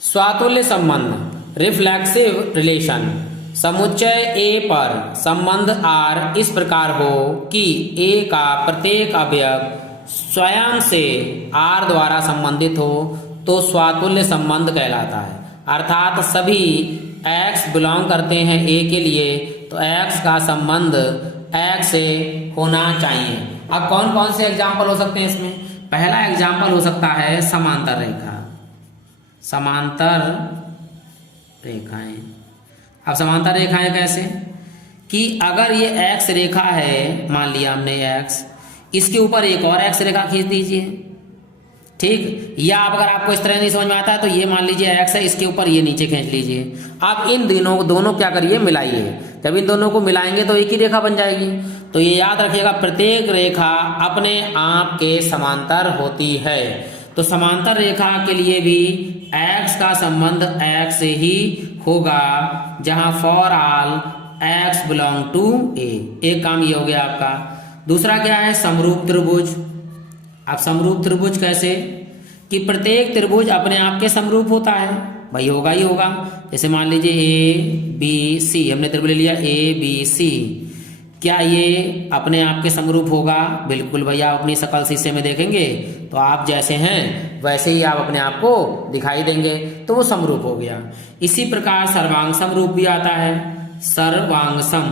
स्वातुल्य संबंध reflexive relation. समुच्चय ए पर संबंध आर इस प्रकार हो कि ए का प्रत्येक अवयव स्वयं से आर द्वारा संबंधित हो तो स्वातुल्य संबंध कहलाता है। अर्थात सभी x बिलोंग करते हैं ए के लिए तो x का संबंध x से होना चाहिए। अब कौन कौन से एग्जाम्पल हो सकते हैं इसमें? पहला एग्जाम्पल हो सकता है समांतर रेखा, समांतर रेखाएं। अब समांतर रेखाएं कैसे कि अगर ये x रेखा है, मान लिया हमने x, इसके ऊपर एक और x रेखा खींच दीजिए, ठीक। या अगर आपको इस तरह नहीं समझ में आता है तो ये मान लीजिए x है, इसके ऊपर ये नीचे खींच लीजिए। आप इन दोनों क्या करिए, मिलाइए। जब इन दोनों को मिलाएंगे तो एक ही रेखा बन जाएगी। तो ये याद रखिएगा, प्रत्येक रेखा अपने आप के समांतर होती है। तो समांतर रेखा के लिए भी x का संबंध x से ही होगा, जहां for all x belong to a। एक काम ये हो गया आपका। दूसरा क्या है? समरूप त्रिभुज। अब समरूप त्रिभुज कैसे कि प्रत्येक त्रिभुज अपने आप के समरूप होता है, भाई होगा ही होगा। जैसे मान लीजिए ए बी सी, हमने त्रिभुज ले लिया ए बी सी, क्या ये अपने आप के समरूप होगा? बिल्कुल भैया, अपनी शकल शीशे में देखेंगे तो आप जैसे हैं वैसे ही आप अपने आप को दिखाई देंगे, तो वो समरूप हो गया। इसी प्रकार सर्वांगसम रूप भी आता है, सर्वांगसम,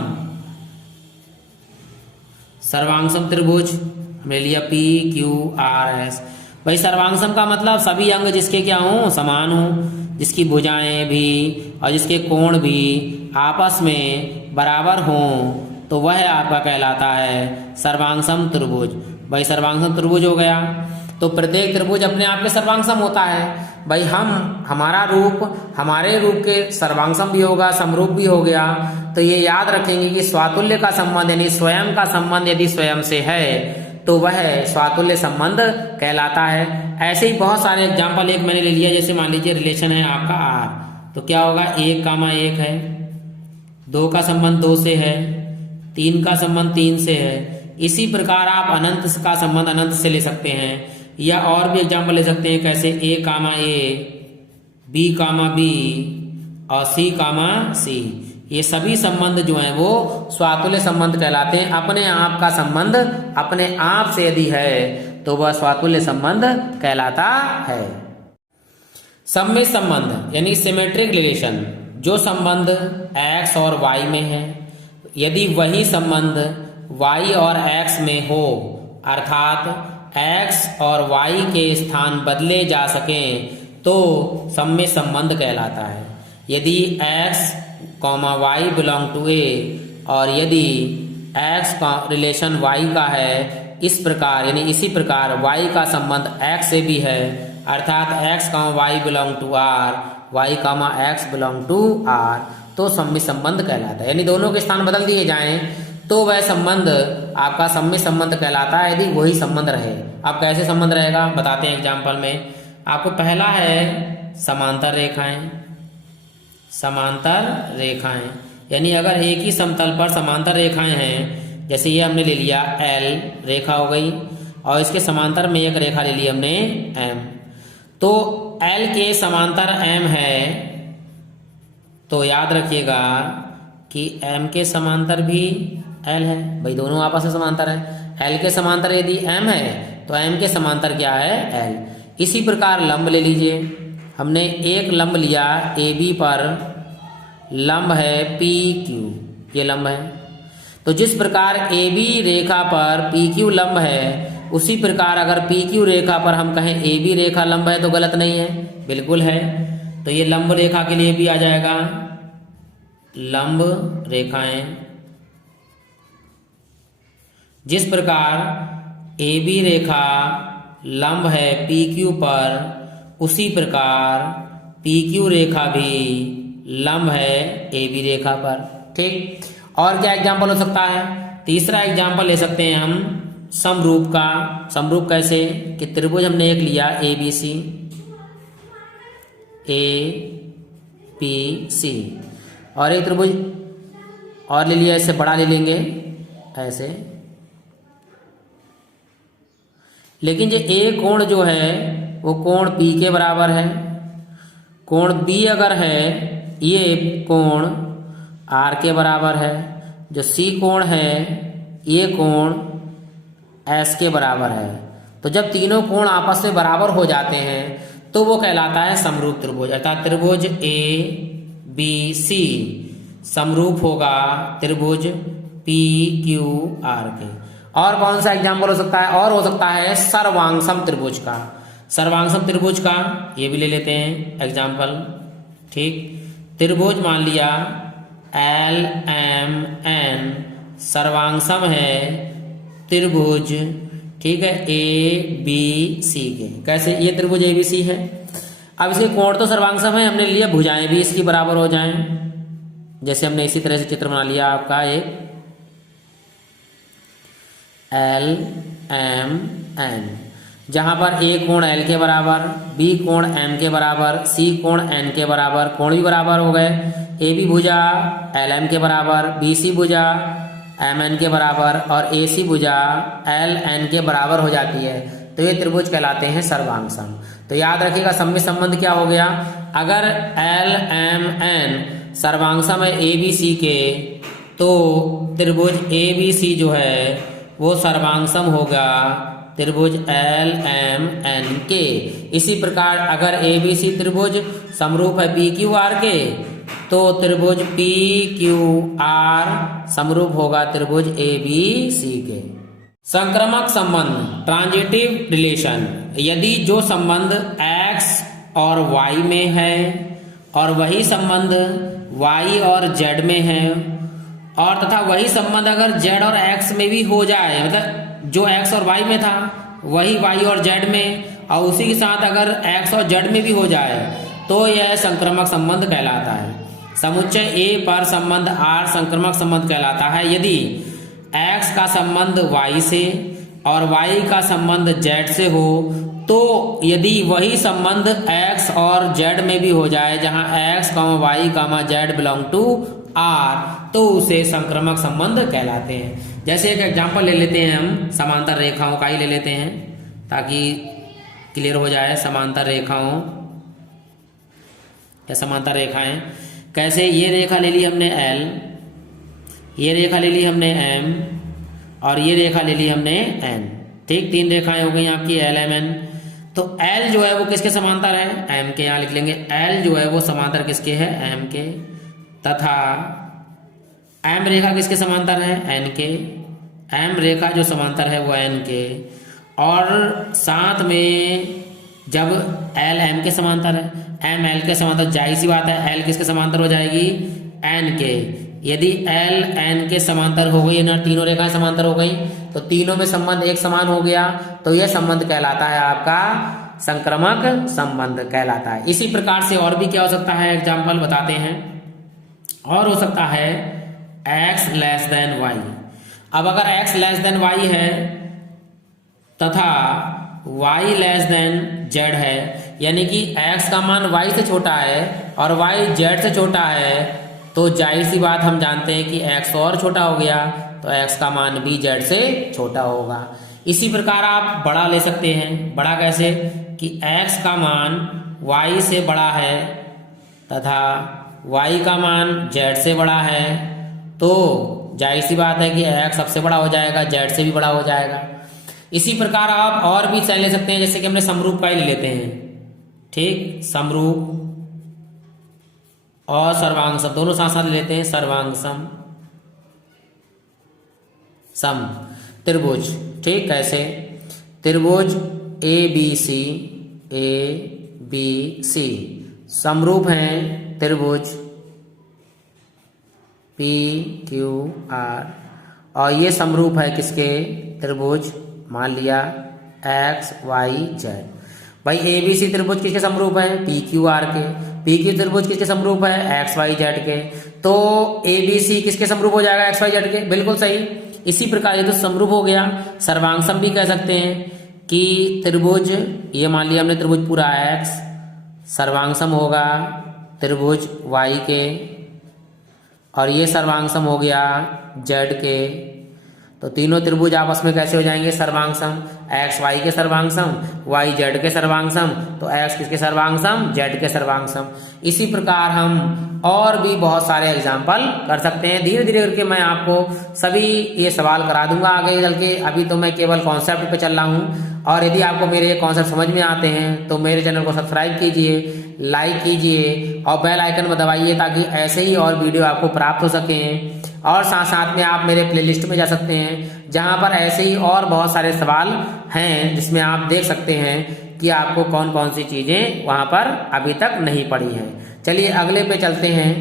सर्वांगसम त्रिभुज हमने लिया पी क्यू आर एस। भाई सर्वांगसम का मतलब सभी अंग जिसके क्या हों, समान हों, जिसकी भुजाएं भी और जिसके कोण भी आपस में बराबर हों, तो वह आपका कहलाता है सर्वांगसम त्रिभुज। भाई सर्वांगसम त्रिभुज हो गया तो प्रत्येक त्रिभुज अपने आप के सर्वांगसम होता है। भाई हमारा रूप हमारे रूप के सर्वांगसम भी होगा, समरूप भी हो गया। तो ये याद रखेंगे कि स्वातुल्य का संबंध यानी स्वयं का संबंध यदि स्वयं से है तो वह स्वातुल्य संबंध कहलाता है। ऐसे ही बहुत सारे एग्जाम्पल एक मैंने ले लिया। जैसे मान लीजिए रिलेशन है आपका आर, तो क्या होगा? 1, 1 है, 2 का संबंध 2 से है, 3 का संबंध 3 से है। इसी प्रकार आप अनंत का संबंध अनंत से ले सकते हैं, या और भी एग्जाम्पल ले सकते हैं। कैसे? A, B, B और C, ये सभी संबंध जो हैं वो स्वातुल्य संबंध कहलाते हैं। अपने आप का संबंध अपने आप से यदि है तो वह स्वातुल्य संबंध कहलाता है। सममित संबंध यानी सिमेट्रिक रिलेशन, जो संबंध x और y में है, यदि वही संबंध y और x में हो, अर्थात x और y के स्थान बदले जा सकें, तो सममित संबंध कहलाता है। यदि x, y belong to a और यदि x का रिलेशन y का है, इस प्रकार यानी इसी प्रकार y का संबंध x से भी है, अर्थात x, y belong to r, y, x belong to r, तो सममित संबंध कहलाता है। यानी दोनों के स्थान बदल दिए जाएं तो वह संबंध आपका सममित संबंध कहलाता है, यदि वही संबंध रहे। अब कैसे संबंध रहेगा बताते हैं एग्जाम्पल में आपको। पहला है समांतर रेखाएं। समांतर रेखाएं यानी अगर एक ही समतल पर समांतर रेखाएं हैं, जैसे ये हमने ले लिया L रेखा हो गई और इसके समांतर में एक रेखा ले ली हमने M, तो L के समांतर M है, तो याद रखिएगा कि M के समांतर भी L है। भाई दोनों आपस में समांतर है। L के समांतर यदि M है तो M के समांतर क्या है? L। इसी प्रकार लंब ले लीजिए। हमने एक लंब लिया AB पर, लंब है PQ, ये लंब है। तो जिस प्रकार AB रेखा पर PQ लंब है, उसी प्रकार अगर PQ रेखा पर हम कहें AB रेखा लंब है तो गलत नहीं है, बिल्कुल है। तो ये लंब रेखा के लिए भी आ जाएगा, लंब रेखाएं। जिस प्रकार AB रेखा लंब है PQ पर, उसी प्रकार PQ रेखा भी लंब है AB रेखा पर, ठीक। और क्या एग्जाम्पल हो सकता है? तीसरा एग्जाम्पल ले सकते हैं हम समरूप का। समरूप कैसे कि त्रिभुज हमने एक लिया ABC, ABC और एक त्रिभुज और ले लिया, ऐसे बड़ा ले लेंगे ऐसे, लेकिन ये ए कोण जो है वो कोण P के बराबर है कोण बी अगर है, ये कोण आर के बराबर है। जो सी कोण है ये कोण एस के बराबर है। तो जब तीनों कोण आपस में बराबर हो जाते हैं तो वो कहलाता है समरूप त्रिभुज। अर्थात त्रिभुज ए बी सी समरूप होगा त्रिभुज पी क्यू आर के। और कौन सा एग्जाम्पल हो सकता है? और हो सकता है सर्वांगसम त्रिभुज का। सर्वांगसम त्रिभुज का ये भी ले लेते हैं एग्जाम्पल। ठीक, त्रिभुज मान लिया एल एम एन सर्वांगसम है त्रिभुज, ठीक है, ए बी सी के। कैसे? ये त्रिभुज ए बी सी है। अब इसके कोण तो सर्वांगसम है, हमने लिया भुजाएं भी इसकी बराबर हो जाएं। जैसे हमने इसी तरह से चित्र बना लिया आपका एक एल एम एन, जहां पर ए कोण एल के बराबर, बी कोण एम के बराबर, सी कोण एन के बराबर, कोण भी बराबर हो गए। ए बी भुजा एल एम के बराबर, बी सी भुजा एम एन के बराबर और ए सी भुजा एल एन के बराबर हो जाती है। तो ये त्रिभुज कहलाते हैं सर्वांगसम। तो याद रखिएगा सम्मिश्र संबंध क्या हो गया? अगर एल एम एन सर्वांगसम है ए बी सी के, तो त्रिभुज ए बी सी जो है वो सर्वांगसम होगा त्रिभुज एल एम एन के। इसी प्रकार अगर ए बी सी त्रिभुज समरूप है पी क्यू आर के, तो त्रिभुज पी क्यू आर समरूप होगा त्रिभुज ए बी सी के। संक्रमक संबंध ट्रांजिटिव रिलेशन, यदि जो संबंध x और y में है और वही संबंध y और z में है, और तथा वही संबंध अगर z और x में भी हो जाए, मतलब जो x और y में था वही y और z में, और उसी के साथ अगर x और z में भी हो जाए, तो यह संक्रमक संबंध कहलाता है। समुच्चय A पर संबंध R संक्रमक संबंध कहलाता है यदि x का संबंध y से और y का संबंध z से हो। तो यदि वही संबंध x और z में भी हो जाए, जहां x, y, z belong to R, तो उसे संक्रमक संबंध कहलाते हैं। जैसे एक एग्जांपल ले लेते हैं हम, समांतर रेखाओं का ही ले लेते हैं ताकि क्लियर हो जाए। समांतर रेखाओं या समांतर रेखाएं कैसे? ये रेखा ले ली हमने L, ये रेखा ले ली हमने M और ये रेखा ले ली हमने N। ठीक, तीन रेखाएं हो गई आपकी L M N। तो L जो है वो किसके समांतर है? M के। यहाँ लिख लेंगे L जो है वो समांतर किसके है? M के। तथा M रेखा किसके समांतर है? N के। M रेखा जो समांतर है वो N के। और साथ में जब L M के समांतर है, M L के समांतर, जाहिर सी बात है L किसके समांतर हो जाएगी? N के। यदि L N के समांतर हो गई ना, तीनों रेखाएं समांतर हो गई, तो तीनों में संबंध एक समान हो गया, तो यह संबंध कहलाता है आपका संक्रमक संबंध कहलाता है। इसी प्रकार से और भी क्या हो सकता है, एग्जाम्पल बताते हैं। और हो सकता है x लेस देन y। अब अगर x लेस देन y है तथा y लेस देन z है, यानी कि x का मान y से छोटा है और y z से छोटा है, तो जाहिर सी बात हम जानते हैं कि x और छोटा हो गया, तो x का मान भी z से छोटा होगा। इसी प्रकार आप बड़ा ले सकते हैं। बड़ा कैसे? कि x का मान y से बड़ा है तथा y का मान z से बड़ा है, तो जाहिर सी बात है कि x सबसे बड़ा हो जाएगा, z से भी बड़ा हो जाएगा। इसी प्रकार आप और भी चैन ले सकते हैं, जैसे कि हमने समरूप का ही ले लेते हैं। ठीक, समरूप और सर्वांगसम दोनों साथ साथ ले लेते हैं। सर्वांगसम सम त्रिभुज। ठीक, कैसे? त्रिभुज ए बी सी समरूप हैं त्रिभुज पी क्यू आर, और ये समरूप है किसके? त्रिभुज मान लिया एक्स वाई जेड। भाई ए बी सी त्रिभुज किसके समरूप है? पी क्यू आर के। पी क्यू त्रिभुज किसके समरूप है? एक्स वाई जेड के। तो ए बी सी किसके समरूप हो जाएगा? एक्स वाई जेड के। बिल्कुल सही। इसी प्रकार ये तो समरूप हो गया। सर्वांगसम भी कह सकते हैं कि त्रिभुज, ये मान लिया हमने त्रिभुज पूरा एक्स, सर्वांगसम होगा त्रिभुज वाई के, और ये सर्वांगसम हो गया जेड के। तो तीनों त्रिभुज आपस में कैसे हो जाएंगे? सर्वांगसम। एक्स वाई के सर्वांग सम, वाई जेड के सर्वांग सम, तो एक्स किसके सर्वांग सम, जेड के सर्वांग सम। इसी प्रकार हम और भी बहुत सारे एग्जाम्पल कर सकते हैं। धीरे धीरे करके मैं आपको सभी ये सवाल करा दूंगा आगे चल के। अभी तो मैं केवल कॉन्सेप्ट पे चल रहा हूँ, और यदि आपको मेरे कॉन्सेप्ट समझ में आते हैं तो मेरे चैनल को सब्सक्राइब कीजिए, लाइक कीजिए और बेल आइकन में दबाइए, ताकि ऐसे ही और वीडियो आपको प्राप्त हो सकें। और साथ साथ में आप मेरे प्लेलिस्ट में जा सकते हैं, जहाँ पर ऐसे ही और बहुत सारे सवाल हैं, जिसमें आप देख सकते हैं कि आपको कौन कौन सी चीजें वहां पर अभी तक नहीं पड़ी हैं। चलिए अगले पे चलते हैं।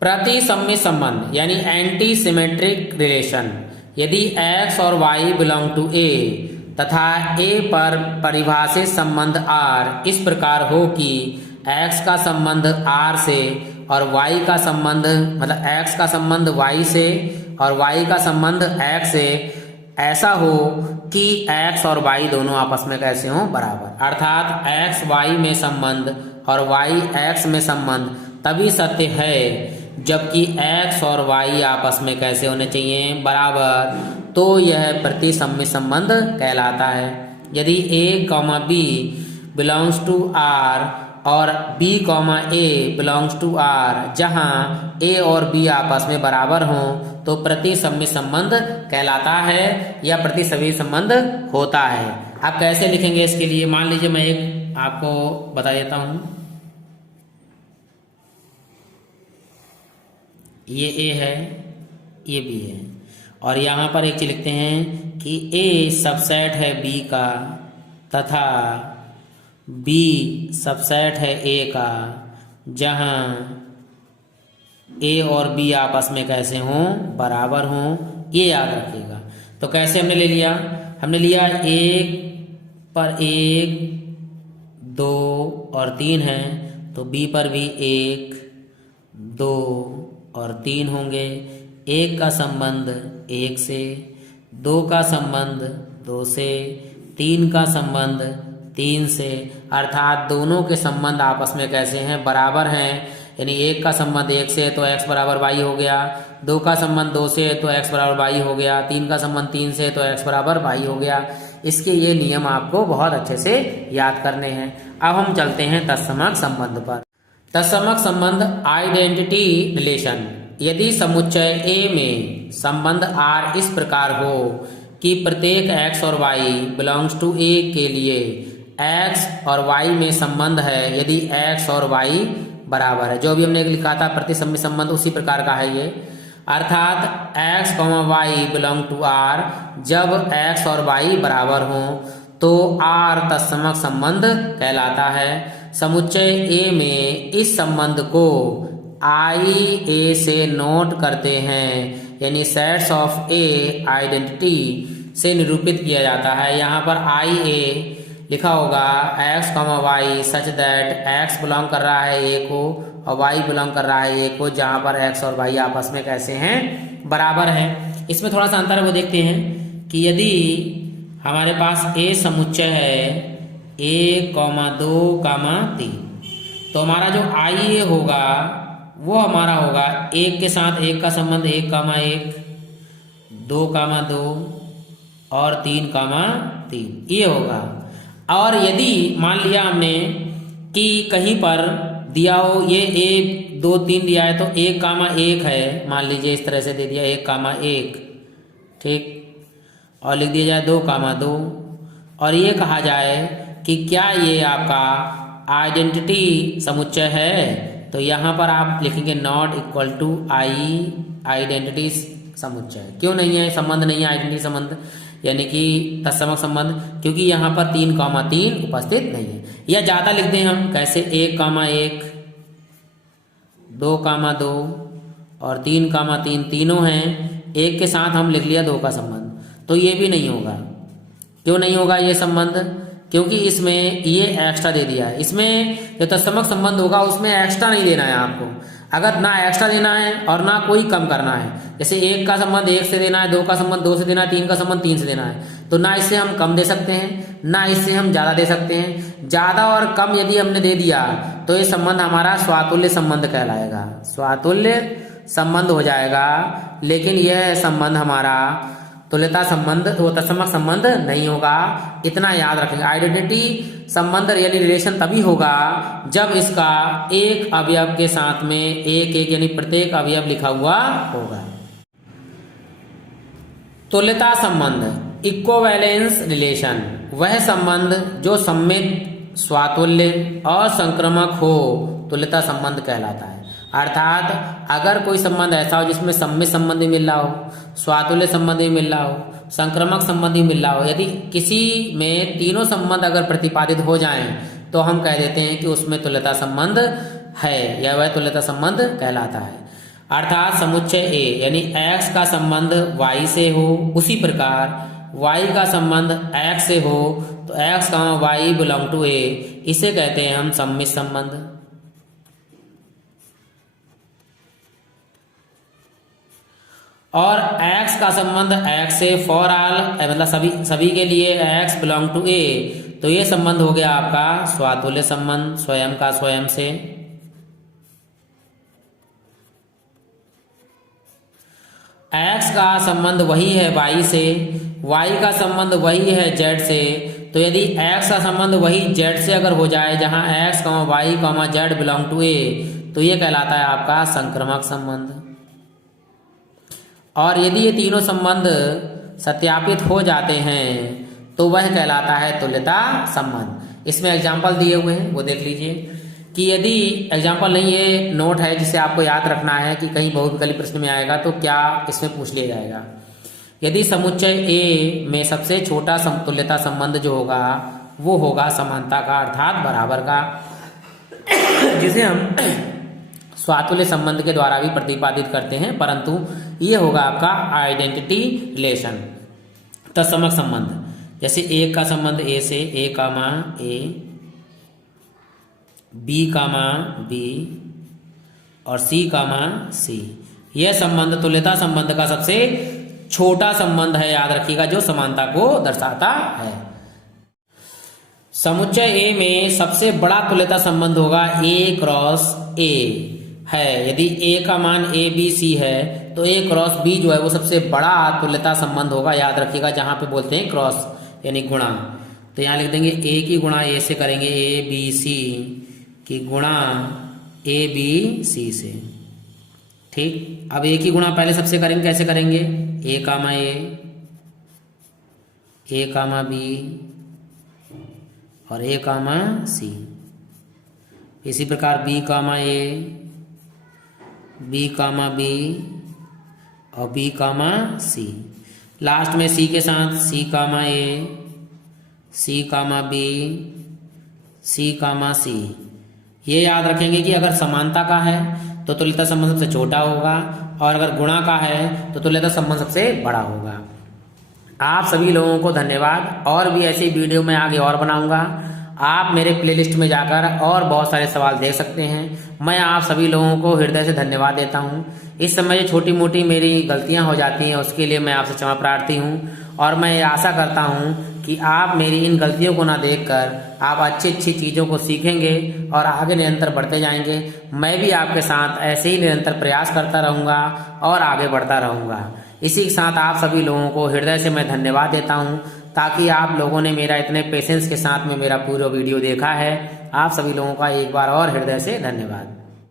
प्रतिसम्य संबंध यानी एंटी सिमेट्रिक रिलेशन। यदि x और y बिलोंग टू a तथा a पर परिभाषित संबंध r इस प्रकार हो कि x का संबंध r से और y का संबंध मतलब x का संबंध y से और y का संबंध x से ऐसा हो कि x और y दोनों आपस में कैसे हों, बराबर। अर्थात x y में संबंध और y x में संबंध तभी सत्य है जबकि x और y आपस में कैसे होने चाहिए, बराबर। तो यह प्रतिसम्य संबंध कहलाता है। यदि a, b belongs to r और b, a belongs to r, जहां a और b आपस में बराबर हों तो प्रतिसम्य संबंध कहलाता है या प्रतिसम्य संबंध होता है। आप कैसे लिखेंगे इसके लिए, मान लीजिए मैं एक आपको बता देता हूं। ये a है, ये b है, और यहाँ पर एक चीज लिखते हैं कि a सबसेट है b का तथा b सबसेट है a का, जहाँ a और b आपस में कैसे हों, बराबर हों, ये याद रखिएगा। तो कैसे हमने ले लिया, हमने लिया 1 पर 1, 2 और 3 है, तो b पर भी 1, 2 और 3 होंगे। 1 का संबंध 1 से, 2 का संबंध 2 से, 3 का संबंध 3 से, अर्थात दोनों के संबंध आपस में कैसे हैं, बराबर हैं। यानी 1 का संबंध 1 से है तो x बराबर y हो गया, 2 का संबंध 2 से है तो x बराबर y हो गया, 3 का संबंध 3 से है तो x बराबर y हो गया। इसके ये नियम आपको बहुत अच्छे से याद करने हैं। अब हम चलते हैं तत्समक संबंध पर। तत्समक संबंध आइडेंटिटी रिलेशन। यदि समुच्चय A में संबंध R इस प्रकार हो कि प्रत्येक x और y बिलोंग्स टू A के लिए x और y में संबंध है, यदि x और y बराबर है, जो भी हमने लिखा था प्रतिसम्य संबंध उसी प्रकार का है ये। अर्थात x, y belong to r, जब x और y बराबर हों तो r तत्समक संबंध कहलाता है। समुच्चय A में इस संबंध को IA से नोट करते हैं, यानी सेट्स ऑफ A आइडेंटिटी से निरूपित किया जाता है। यहाँ पर IA लिखा होगा x, y such that x belong कर रहा है a को और y बिलोंग कर रहा है a को, जहाँ पर x और y आपस में कैसे हैं, बराबर है। इसमें थोड़ा सा अंतर वो देखते हैं कि यदि हमारे पास a समुच्चय है a, 2, 3, तो हमारा जो IA होगा वो हमारा होगा 1 के साथ 1 का संबंध 1, 1, 2, 2 और 3, 3, ये होगा। और यदि मान लिया हमने कि कहीं पर दिया हो ये 1, 2, 3 दिया है तो 1, 1 है, मान लीजिए इस तरह से दे दिया 1, 1, ठीक, और लिख दिया जाए 2, 2, और ये कहा जाए कि क्या ये आपका आइडेंटिटी समुच्चय है, तो यहाँ पर आप लिखेंगे नॉट इक्वल टू आइडेंटिटी समुच्चय। क्यों नहीं है, संबंध नहीं है आइडेंटिटी संबंध यानी कि तत्समक संबंध, क्योंकि यहाँ पर 3, 3 उपस्थित नहीं है। या ज़्यादा लिखते हैं हम कैसे 1, 1, 2, 2 और 3, 3 तीनों हैं, एक के साथ हम लिख लिया 2 का संबंध, तो ये भी नहीं होगा। क्यों नहीं होगा ये संबंध, क्योंकि इसमें ये एक्स्ट्रा दे दिया है। इसमें जो तत्समक संबंध होगा उसमें एक्स्ट्रा नहीं देना है आपको। अगर ना एक्स्ट्रा देना है और ना कोई कम करना है, जैसे 1 का संबंध 1 से देना है, 2 का संबंध 2 से देना है, 3 का संबंध 3 से देना है, तो ना इससे हम कम दे सकते हैं ना इससे हम ज़्यादा दे सकते हैं। ज़्यादा और कम यदि हमने दे दिया तो ये संबंध हमारा स्वातुल्य संबंध कहलाएगा, स्वातुल्य संबंध हो जाएगा। लेकिन यह संबंध हमारा तुल्यता संबंध वो तत्समक संबंध नहीं होगा। इतना याद रखेंगे। आइडेंटिटी संबंध यानी रिलेशन तभी होगा जब इसका एक अवयव के साथ में एक एक यानी प्रत्येक अवयव लिखा हुआ होगा। तुल्यता संबंध इक्विवेलेंस रिलेशन वह संबंध जो सम्मित स्वातुल्य और संक्रामक हो तुल्यता संबंध कहलाता है। अर्थात अगर कोई संबंध ऐसा हो जिसमें सम्मित संबंध भी मिल रहा हो, स्वातुल्य संबंध भी मिल रहा हो, संक्रामक संबंध भी मिल रहा हो, यदि किसी में तीनों संबंध अगर प्रतिपादित हो जाएं तो हम कह देते हैं कि उसमें तुल्यता संबंध है या वह तुल्यता संबंध कहलाता है। अर्थात समुच्चय ए यानी x का संबंध y से हो, उसी प्रकार y का संबंध x से हो तो x, y belong to a, इसे कहते हैं हम सम्मित संबंध। और x का संबंध x से फॉर ऑल मतलब सभी के लिए x बिलोंग टू a, तो ये संबंध हो गया आपका स्वातुल्य संबंध, स्वयं का स्वयं से। x का संबंध वही है y से, y का संबंध वही है z से, तो यदि x का संबंध वही z से अगर हो जाए जहां x, y, z belong to a, तो ये कहलाता है आपका संक्रामक संबंध। और यदि ये तीनों संबंध सत्यापित हो जाते हैं तो वह कहलाता है तुल्यता संबंध। इसमें एग्जाम्पल दिए हुए हैं वो देख लीजिए कि यदि एग्जाम्पल नहीं, ये नोट है जिसे आपको याद रखना है कि कहीं बहुविकल्पी प्रश्न में आएगा तो क्या इसमें पूछ लिया जाएगा। यदि समुच्चय ए में सबसे छोटा तुल्यता संबंध जो होगा वो होगा समानता का अर्थात बराबर का, जिसे हम स्वातुल्य संबंध के द्वारा भी प्रतिपादित करते हैं, परंतु ये होगा आपका आइडेंटिटी रिलेशन तत्समक संबंध। जैसे ए का संबंध ए से, ए कामा ए, बी कामा बी और सी कामा सी, यह संबंध तुल्यता संबंध का सबसे छोटा संबंध है, याद रखिएगा, जो समानता को दर्शाता है। समुच्चय ए में सबसे बड़ा तुल्यता संबंध होगा ए क्रॉस ए है। यदि ए का मान ए बी सी है तो ए क्रॉस बी जो है वो सबसे बड़ा तुल्यता संबंध होगा, याद रखिएगा, जहां पे बोलते हैं क्रॉस यानी गुणा। तो यहाँ लिख देंगे ए की गुणा ए से करेंगे ए बी सी की गुणा ए बी सी से। ठीक, अब ए की गुणा पहले सबसे करेंगे, कैसे करेंगे, ए कामा ए कामा बी और ए कामा सी। इसी प्रकार बी कामा ए, बी कामा बी और बी कामा सी। लास्ट में सी के साथ सी कामा ए, सी कामा बी, सी कामा सी। ये याद रखेंगे कि अगर समानता का है तो तुल्यता संबंध सबसे छोटा होगा और अगर गुणा का है तो तुल्यता संबंध सबसे बड़ा होगा। आप सभी लोगों को धन्यवाद। और भी ऐसी वीडियो मैं आगे और बनाऊंगा। आप मेरे प्लेलिस्ट में जाकर और बहुत सारे सवाल देख सकते हैं। मैं आप सभी लोगों को हृदय से धन्यवाद देता हूं। इस समय जो छोटी मोटी मेरी गलतियां हो जाती हैं उसके लिए मैं आपसे क्षमा प्रार्थी हूं और मैं आशा करता हूं कि आप मेरी इन गलतियों को ना देखकर आप अच्छी अच्छी चीज़ों को सीखेंगे और आगे निरंतर बढ़ते जाएंगे। मैं भी आपके साथ ऐसे ही निरंतर प्रयास करता रहूँगा और आगे बढ़ता रहूँगा। इसी के साथ आप सभी लोगों को हृदय से मैं धन्यवाद देता हूँ, ताकि आप लोगों ने मेरा इतने पेशेंस के साथ में मेरा पूरा वीडियो देखा है। आप सभी लोगों का एक बार और हृदय से धन्यवाद।